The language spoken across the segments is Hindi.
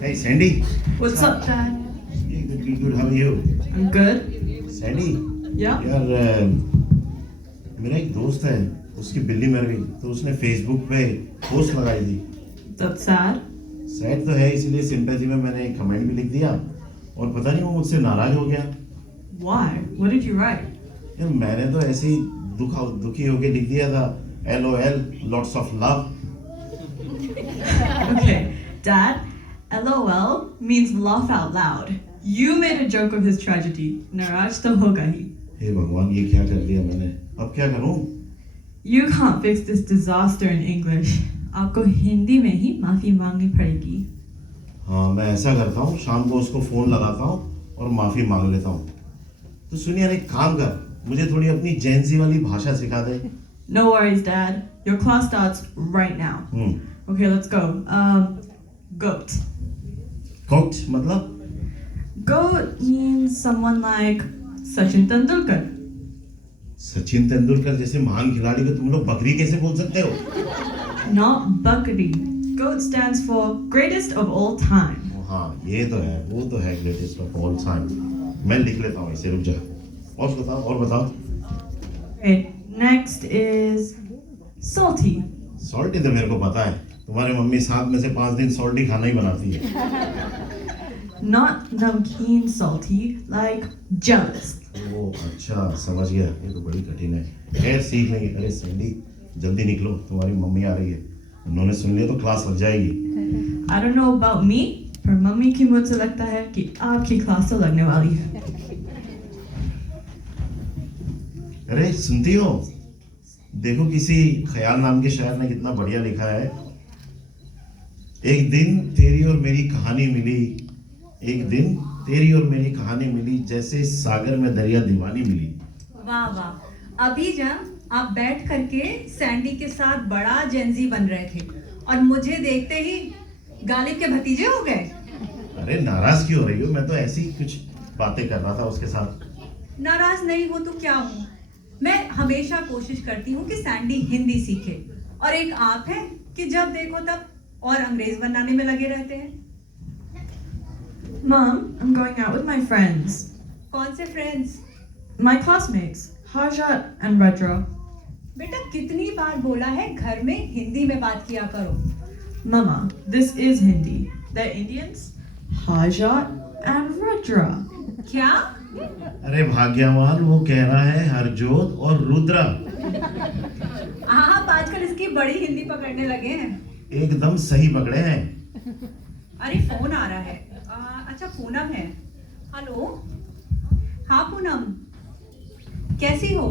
Hey Sandy. What's up, Dad? Hey, good. How are you? I'm good. Sandy. Yeah? यार मेरा एक दोस्त है, उसकी बिल्ली मर गई तो उसने फेसबुक पे पोस्ट लगाई थी। That's sad. सैड तो है, इसीलिए सिंपैथी में मैंने एक कमेंट भी लिख दिया और पता नहीं वो मुझसे नाराज हो गया। Why? What did you write? यार मैंने तो ऐसे ही दुखी होके लिख दिया था, LOL, lots of love। Okay, Dad, LOL means laugh out loud. You made a joke of his tragedy. Naraj to hoga hi. हे भगवान, ये क्या कर दिया मैंने, अब क्या करूं? You can't fix this disaster in English. आपको हिंदी में ही माफी मांगनी पड़ेगी. हाँ, मैं ऐसा करता हूँ, शाम को उसको फोन लगाता हूँ और माफी मांग लेता हूँ। तो सुनिए यार, एक काम कर, मुझे थोड़ी अपनी जैनजी वाली भाषा सिखा दे। No worries, Dad. Your class starts right now. Okay, let's go. Goat. Goat मतलब? Goat means someone like Sachin Tendulkar. Sachin Tendulkar जैसे महान खिलाड़ी को तुम लोग बकरी कैसे बोल सकते हो? Not Bakri. GOAT stands for greatest of all time. हाँ, ये तो है, वो तो है ग्रेटेस्ट ऑफ ऑल टाइम। मैं लिख लेता हूँ इसे, रुक जा। और बताओ। Okay, next is salty. Salty तो मेरे को पता है, तुम्हारी मम्मी 7 में से 5 दिन सॉल्टी खाना ही बनाती है। Not namkeen salty, like jealous. ओ अच्छा, समझ गया, ये तो बड़ी कठिन है। खैर सीख लेंगे। अरे सैंडी, जल्दी निकलो, तुम्हारी मम्मी आ रही है, उन्होंने सुन लिया तो क्लास लग जाएगी। I don't know about me, पर मम्मी की मुझसे लगता है कि आपकी क्लास तो लगने वाली है। अरे सुनती हो, देखो किसी ख्याल नाम के शायर ने कितना बढ़िया लिखा है। एक दिन तेरी और मेरी कहानी मिली, एक दिन तेरी और मेरी कहानी मिली, जैसे सागर में दरिया दीवानी मिली। वाह वाह, अभी जब आप बैठ करके सैंडी के साथ बड़ा जेंजी बन रहे थे और मुझे देखते ही गालिब के भतीजे हो गए। अरे नाराज क्यों हो रही हो? मैं तो ऐसी कुछ बातें कर रहा था उसके साथ। नाराज नहीं हो तो क्या हूँ, मैं हमेशा कोशिश करती हूँ कि सैंडी हिंदी सीखे, और एक आप है कि जब देखो तब और अंग्रेज बनाने में लगे रहते हैं। Mom, I'm going out with my friends. कौन से friends? My classmates, Hajat and Rajra. बेटा कितनी बार बोला है घर में हिंदी में बात किया करो। Mama, this is Hindi. They're Indians, Hajat and Rajra. क्या? अरे भाग्यवान, वो कह रहा है हरजोत और रुद्रा। आप आजकल इसकी बड़ी हिंदी पकड़ने लगे हैं। एकदम सही पकड़े हैं। अरे फोन आ रहा है। अच्छा पूनम है। हेलो, हाँ पूनम, कैसी हो?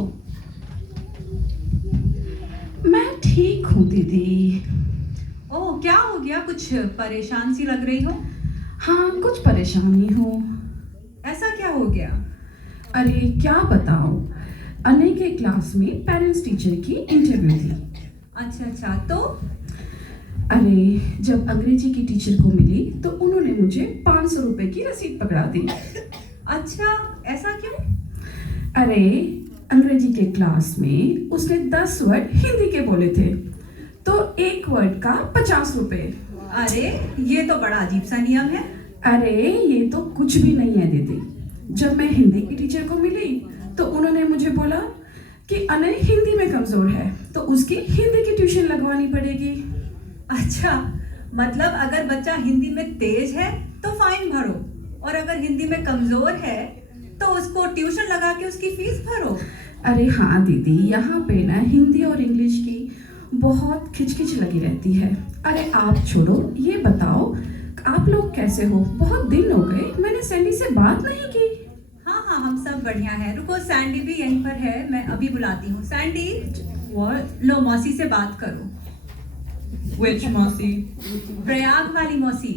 मैं ठीक हूँ दीदी। ओह, क्या हो गया? कुछ परेशान सी लग रही हो। हाँ, कुछ परेशानी हूँ। ऐसा क्या हो गया? अरे क्या बताऊँ, अनय के क्लास में पेरेंट्स टीचर की इंटरव्यू थी। अच्छा, तो? अरे जब अंग्रेजी की टीचर को मिली तो उन्होंने मुझे 500 रुपए की रसीद पकड़ा दी। अच्छा, ऐसा क्यों? अरे अंग्रेजी के क्लास में उसने 10 वर्ड हिंदी के बोले थे तो एक वर्ड का 50 रुपए। अरे ये तो बड़ा अजीब सा नियम है। अरे ये तो कुछ भी नहीं है दीदी। जब मैं हिंदी की टीचर को मिली तो उन्होंने मुझे बोला कि अनय हिंदी में कमजोर है तो उसकी हिंदी की ट्यूशन लगवानी पड़ेगी। अच्छा, मतलब अगर बच्चा हिंदी में तेज है तो फाइन भरो, और अगर हिंदी में कमजोर है तो उसको ट्यूशन लगा के उसकी फीस भरो। अरे हाँ दीदी, यहाँ पे ना हिंदी और इंग्लिश की बहुत खिचखिच लगी रहती है। अरे आप छोड़ो, ये बताओ आप लोग कैसे हो? बहुत दिन हो गए, मैंने सैंडी से बात नहीं की। हाँ, हम सब बढ़िया है। रुको, सैंडी भी यहीं पर है, मैं अभी बुलाती हूँ। सैंडी, लो मौसी से बात करो। Which Mausi? प्रयाग वाली मौसी।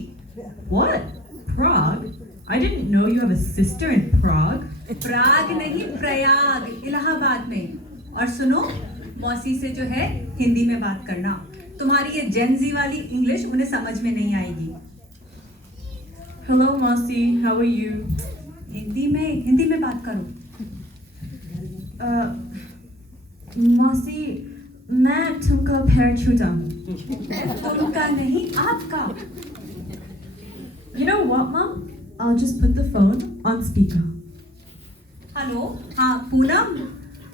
What? Prague? I didn't know you have a sister in Prague. प्राग नहीं, प्रयाग, इलाहाबाद में। और सुनो, मौसी से जो है हिंदी में बात करना, तुम्हारी ये जेनजी वाली इंग्लिश उन्हें समझ में नहीं आएगी। Hello, Mausi. How are you? Hindi में बात करो। Mausi, मैं तुमका पैर छूता हूँ। तुमका नहीं, आपका। You know what, Mom? I'll just put the phone on speaker. Hello, हाँ पूनम,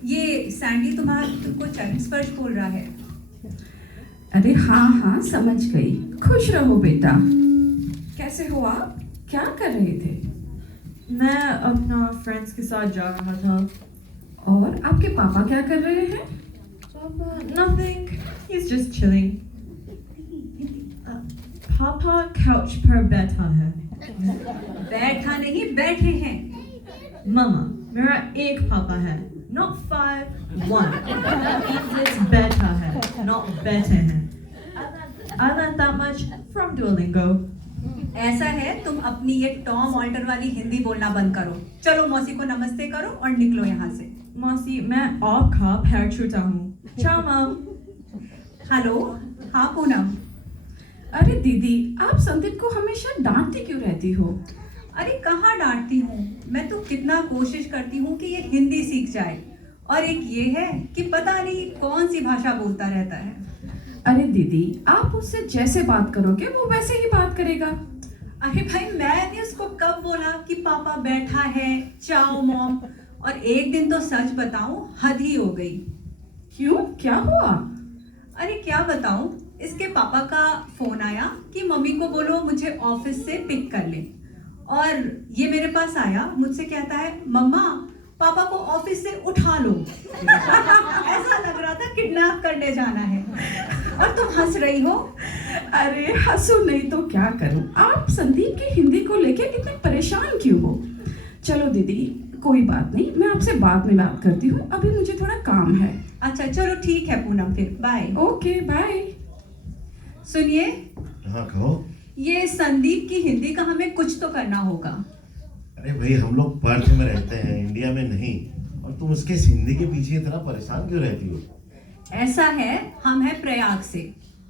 ये सैंडी तुमको चरण स्पर्श बोल रहा है। अरे हाँ हाँ, समझ गई। खुश रहो बेटा। कैसे हो आप? क्या कर रहे थे? मैं अपना फ्रेंड्स के साथ जा रहा था। और आपके पापा क्या कर रहे हैं? Nothing. He's just chilling. पापा couch पर बैठा है। बैठा नहीं, बैठे हैं। Mama, मेरा एक पापा है, not 5, 1. That means it's बैठा है, not बैठे हैं. I learned that much from Duolingo. ऐसा है, तुम अपनी ये टॉम ऑल्टर वाली हिंदी बोलना बंद करो। चलो मौसी को नमस्ते करो और निकलो यहाँ से। मौसी, मैं आपका पैर छूता हूँ। Ciao, Mom. हेलो, हाँ पूनम। अरे दीदी, आप संदीप को हमेशा डांटती क्यों रहती हो? अरे कहाँ डांटती हूँ, मैं तो कितना कोशिश करती हूँ कि ये हिंदी सीख जाए, और एक ये है कि पता नहीं कौन सी भाषा बोलता रहता है। अरे दीदी, आप उससे जैसे बात करोगे वो वैसे ही बात करेगा। अरे भाई, मैंने उसको कब बोला कि पापा बैठा है, चाओ मॉम, और एक दिन तो सच बताऊं, हद ही हो गई। क्यों, क्या हुआ? अरे क्या बताऊं, इसके पापा का फोन आया कि मम्मी को बोलो मुझे ऑफिस से पिक कर ले, और ये मेरे पास आया, मुझसे कहता है मम्मा पापा को ऑफिस से उठा लो। ऐसा लग रहा था किडनैप करने जाना है, और तुम हंस रही हो। अरे हंसो नहीं तो क्या करूं, आप संदीप की हिंदी को लेके इतने परेशान क्यों हो? चलो दीदी, कोई बात नहीं, मैं आपसे बाद में बात करती हूँ, अभी मुझे थोड़ा काम है। अच्छा चलो ठीक है पूनम, फिर बाय। Okay bye. सुनिए, हाँ कहो। ये संदीप की हिंदी का हमें कुछ तो करना होगा। अरे भाई, हम लोग पर्थ में रहते हैं, इंडिया में नहीं, और तुम उसके हिंदी के पीछे इतना परेशान क्यों रहती हो? ऐसा है, हम हैं प्रयाग से,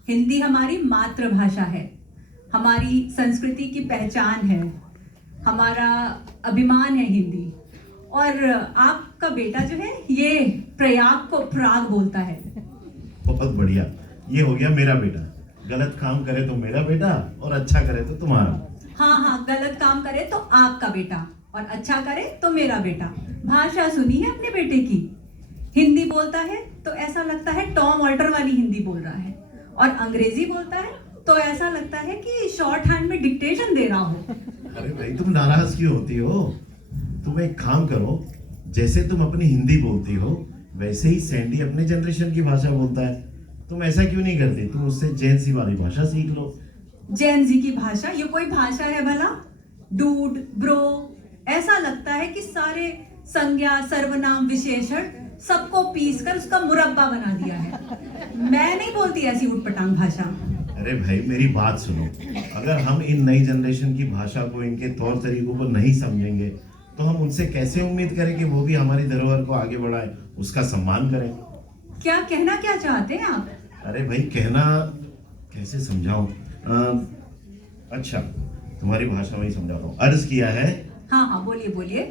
हिंदी हमारी मातृभाषा है, हमारी संस्कृति की पहचान है, हमारा अभिमान है हिंदी। और आपका बेटा जो है ये प्रयाग को प्राग बोलता है। बहुत बढ़िया, ये हो गया मेरा बेटा। गलत काम करे तो मेरा बेटा, और अच्छा करे तो तुम्हारा। हाँ हाँ, गलत काम करे तो आपका बेटा, और अच्छा करे तो मेरा बेटा। भाषा सुनी है अपने बेटे की, हिंदी बोलता है तो ऐसा लगता है टॉम ऑल्टर वाली हिंदी बोल रहा है, और अंग्रेजी बोलता है तो ऐसा लगता है कि शॉर्ट हैंड में डिक्टेशन दे रहा हो। अरे भाई, तुम नाराज क्यों होती हो? तुम एक काम करो, जैसे तुम अपनी हिंदी बोलती हो वैसे ही सैंडी अपने जनरेशन की भाषा बोलता है। तुम ऐसा क्यों नहीं करती? तुम उससे जेन ज़ी वाली भाषा सीख लो। जेन ज़ी की भाषा, ये कोई भाषा है भला? डूड, ब्रो, ऐसा लगता है कि सारे संज्ञा, सर्वनाम, विशेषण सबको पीस कर उसका मुरब्बा बना दिया है। मैं नहीं बोलती ऐसी उटपटांग भाषा। अरे भाई, मेरी बात सुनो, अगर हम इन नई जनरेशन की भाषा को, इनके तौर तरीकों को नहीं समझेंगे तो हम उनसे कैसे उम्मीद करें कि वो भी हमारी धरोहर को आगे बढ़ाए, उसका सम्मान करें? क्या कहना क्या चाहते हैं आप? अरे भाई, कहना कैसे समझाऊं? अच्छा, तुम्हारी भाषा में ही समझाता हूँ। अर्ज किया है। हाँ हाँ, बोलिए बोलिए।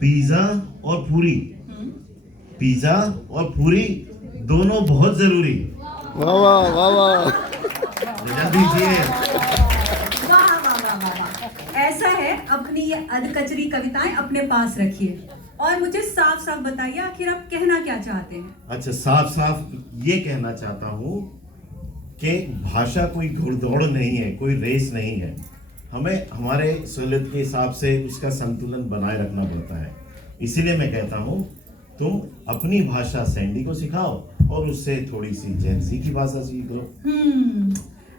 पिज्जा और पूरी, पिज्जा और पूरी दोनों बहुत जरूरी। वाह वाह वाह वाह। जल्दी दीजिए। वाह वाह वाह वाह वाह। ऐसा है, अपनी ये अधकचरी कविताएं अपने पास रखिए, और मुझे साफ साफ बताइए आखिर आप कहना क्या चाहते हैं। अच्छा, साफ साफ ये कहना चाहता हूँ कि भाषा कोई घुड़दौड़ नहीं है, कोई रेस नहीं है। हमें हमारे सहूलियत के हिसाब से उसका संतुलन बनाए रखना पड़ता है। इसीलिए मैं कहता हूँ, तुम अपनी भाषा सैंडी को सिखाओ और उससे थोड़ी सी जेन ज़ी की भाषा सीख लो।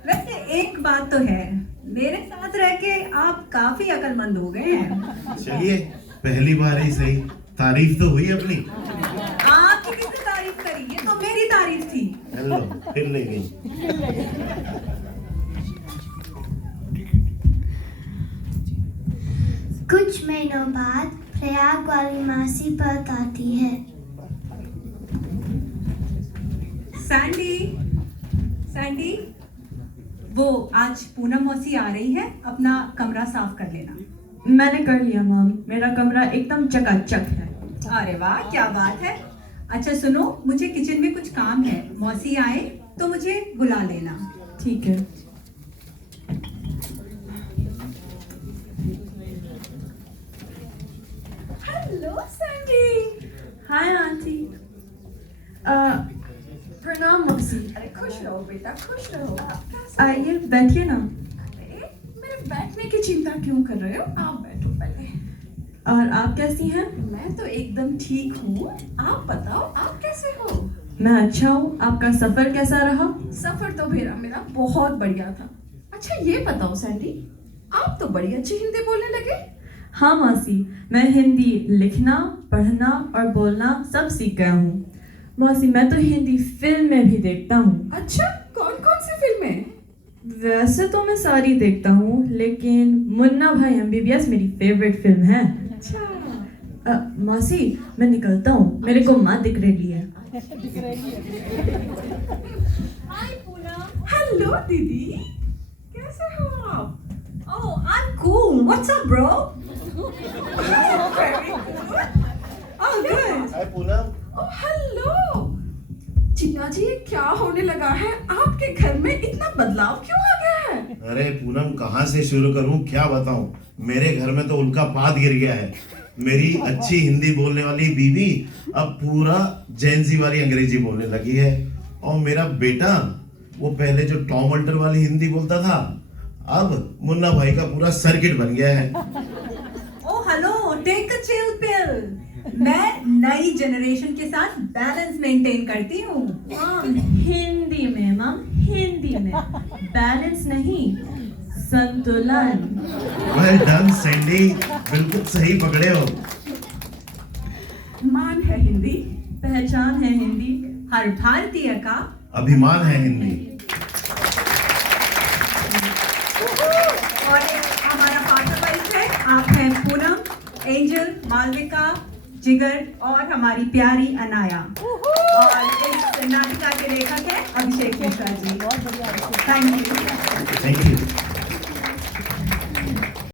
वैसे एक बात तो है, मेरे साथ रह के आप काफी अकलमंद हो गए हैं। चलिए, पहली बार ही सही, तारीफ तो हुई अपनी। आपकी किसने तारीफ करी? ये तो मेरी तारीफ थी। हेलो, फिर ले गई। कुछ महीनों बाद प्रयाग वाली मासी परत आती है। सैंडी, सैंडी, वो आज पूनम मौसी आ रही है, अपना कमरा साफ कर लेना। मैंने कर लिया मॉम, मेरा कमरा एकदम चकाचक है। अरे वाह, क्या बात है। अच्छा सुनो, मुझे किचन में कुछ काम है, मौसी आए तो मुझे बुला लेना। ठीक है। खुश रहो। आइए बैठिए ना। अरे, मेरे बैठने की चिंता क्यों कर रहे हो? आप बैठो पहले। और आप कैसी हैं? मैं तो एकदम ठीक हूँ। आप बताओ, आप कैसे हो? मैं अच्छा हूँ। आपका सफर कैसा रहा? सफर तो मेरा बहुत बढ़िया था। अच्छा ये बताओ सैंडी, आप तो बड़ी अच्छी हिंदी बोलने लगे। हाँ मासी, मैं हिंदी लिखना, पढ़ना और बोलना सब सीख गया हूँ। मासी, मैं तो हिंदी फिल्में भी देखता हूँ। अच्छा, कौन कौन सी फिल्में? वैसे तो मैं सारी देखता हूँ, लेकिन मुन्ना भाई MBBS मेरी फेवरेट फिल्म है। अच्छा। मासी, मैं निकलता हूँ, मेरे को माँ दिख रही है। हेलो दीदी, कैसे हो आप? Oh, I'm cool. What's up, bro? Very good. Oh, good. Hi Poonam. Oh, hello. Chinna ji, ये क्या होने लगा है? आपके घर में इतना बदलाव क्यों आ गया है? अरे पूनम, कहाँ से शुरू करूं, क्या बताऊं। मेरे घर में तो उल्का पात गिर गया है। मेरी अच्छी हिंदी बोलने वाली बीवी अब पूरा जैनजी वाली अंग्रेजी बोलने लगी है। और मेरा बेटा, वो पहले जो टॉम अल्टर वाली हिंदी बोलता था, अब मुन्ना भाई का पूरा सर्किट बन गया है। Oh, hello. Take a chill pill. मैं नई जनरेशन के साथ बैलेंस मेंटेन करती हूँ। हिंदी में मम, हिंदी में। बैलेंस नहीं, संतुलन। वेल डन सैंडी, बिल्कुल सही पकड़े हो। मान है हिंदी, पहचान है हिंदी, हर भारतीय का अभिमान है हिंदी। और हमारा पार्टनर वाइफ है, आप हैं पूनम, एंजल, मालविका, जिगर और हमारी प्यारी अनाया। और इस नाटिका के लेखक हैं Abhishek Mishra ji. Thank you. Thank you.